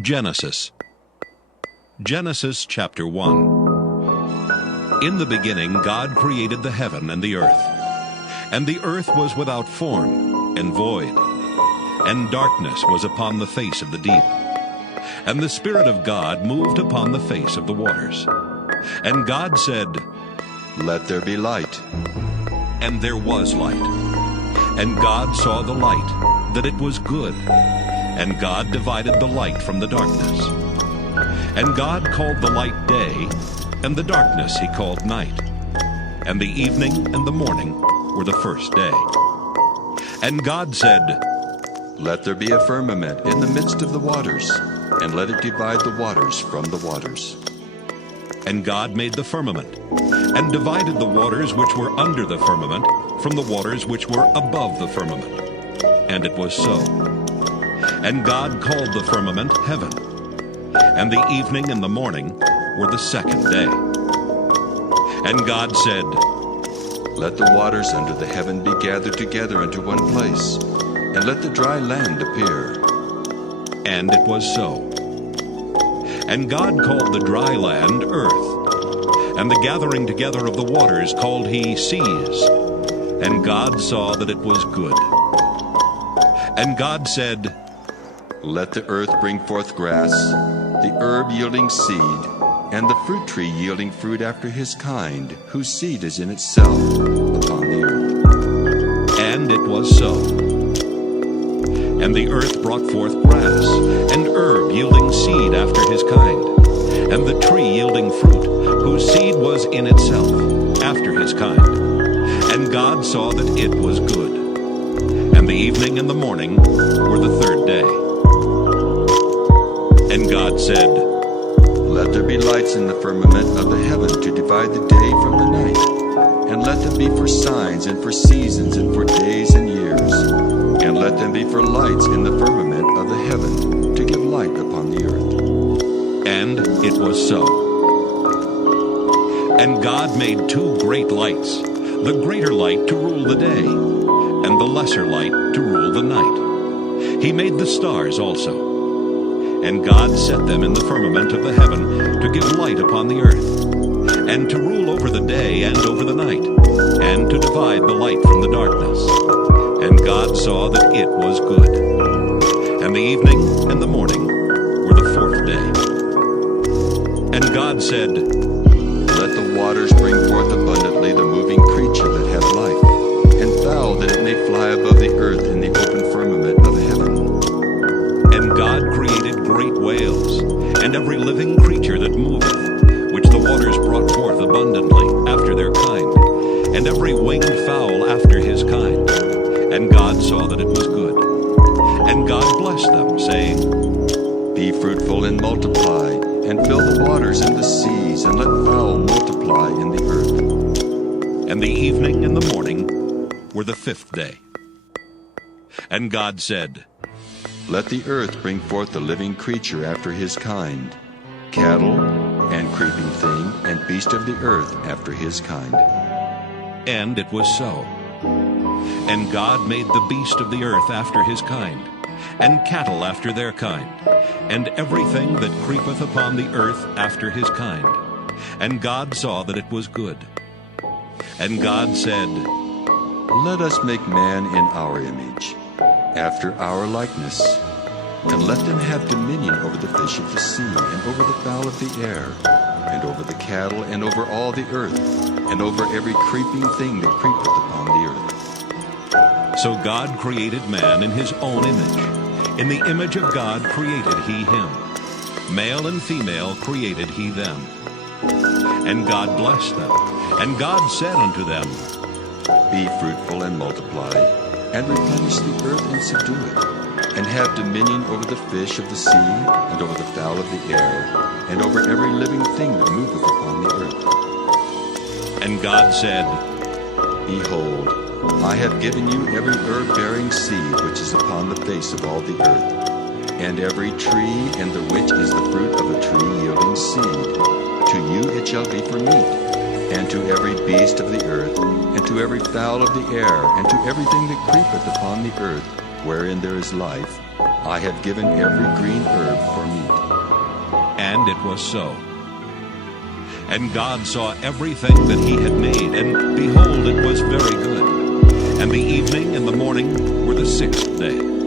Genesis. Genesis chapter 1. In the beginning God created the heaven and the earth. And the earth was without form and void, and darkness was upon the face of the deep. And the Spirit of God moved upon the face of the waters. And God said, "Let there be light." And there was light. And God saw the light, that it was good. And God divided the light from the darkness. And God called the light day, and the darkness he called night. And the evening and the morning were the first day. And God said, "Let there be a firmament in the midst of the waters, and let it divide the waters from the waters." And God made the firmament, and divided the waters which were under the firmament from the waters which were above the firmament. And it was so. And God called the firmament heaven. And the evening and the morning were the second day. And God said, "Let the waters under the heaven be gathered together into one place, and let the dry land appear." And it was so. And God called the dry land earth, and the gathering together of the waters called he seas. And God saw that it was good. And God said, "Let the earth bring forth grass, the herb yielding seed, and the fruit tree yielding fruit after his kind, whose seed is in itself upon the earth." And it was so. And the earth brought forth grass, and herb yielding seed after his kind, and the tree yielding fruit, whose seed was in itself after his kind. And God saw that it was good. And the evening and the morning were the third day. And God said, "Let there be lights in the firmament of the heaven to divide the day from the night, and let them be for signs and for seasons and for days and years, and let them be for lights in the firmament of the heaven to give light upon the earth." And it was so. And God made two great lights, the greater light to rule the day, and the lesser light to rule the night. He made the stars also. And God set them in the firmament of the heaven to give light upon the earth, and to rule over the day and over the night, and to divide the light from the darkness. And God saw that it was good. And the evening and the morning were the fourth day. And God said, "Let the waters bring forth abundantly the moving creature that hath life, and fowl that it may fly above the earth in the open firmament of heaven." And God created great whales, and every living creature that moveth, which the waters brought forth abundantly after their kind, and every winged fowl after his kind. And God saw that it was good. And God blessed them, saying, "Be fruitful and multiply, and fill the waters in the seas, and let fowl multiply in the earth." And the evening and the morning were the fifth day. And God said, "Let the earth bring forth the living creature after his kind, cattle, and creeping thing, and beast of the earth after his kind." And it was so. And God made the beast of the earth after his kind, and cattle after their kind, and everything that creepeth upon the earth after his kind. And God saw that it was good. And God said, "Let us make man in our image, after our likeness, and let them have dominion over the fish of the sea, and over the fowl of the air, and over the cattle, and over all the earth, and over every creeping thing that creepeth upon the earth." So God created man in his own image. In the image of God created he him. Male and female created he them. And God blessed them. And God said unto them, "Be fruitful and multiply, and replenish the earth and subdue it, and have dominion over the fish of the sea, and over the fowl of the air, and over every living thing that moveth upon the earth." And God said, "Behold, I have given you every herb-bearing seed which is upon the face of all the earth, and every tree and the which is the fruit of a tree yielding seed. To you it shall be for meat, and to every beast of the earth, and to every fowl of the air, and to everything that creepeth upon the earth, wherein there is life, I have given every green herb for meat. And it was so. And God saw everything that he had made, and behold, it was very good. And the evening and the morning were the sixth day.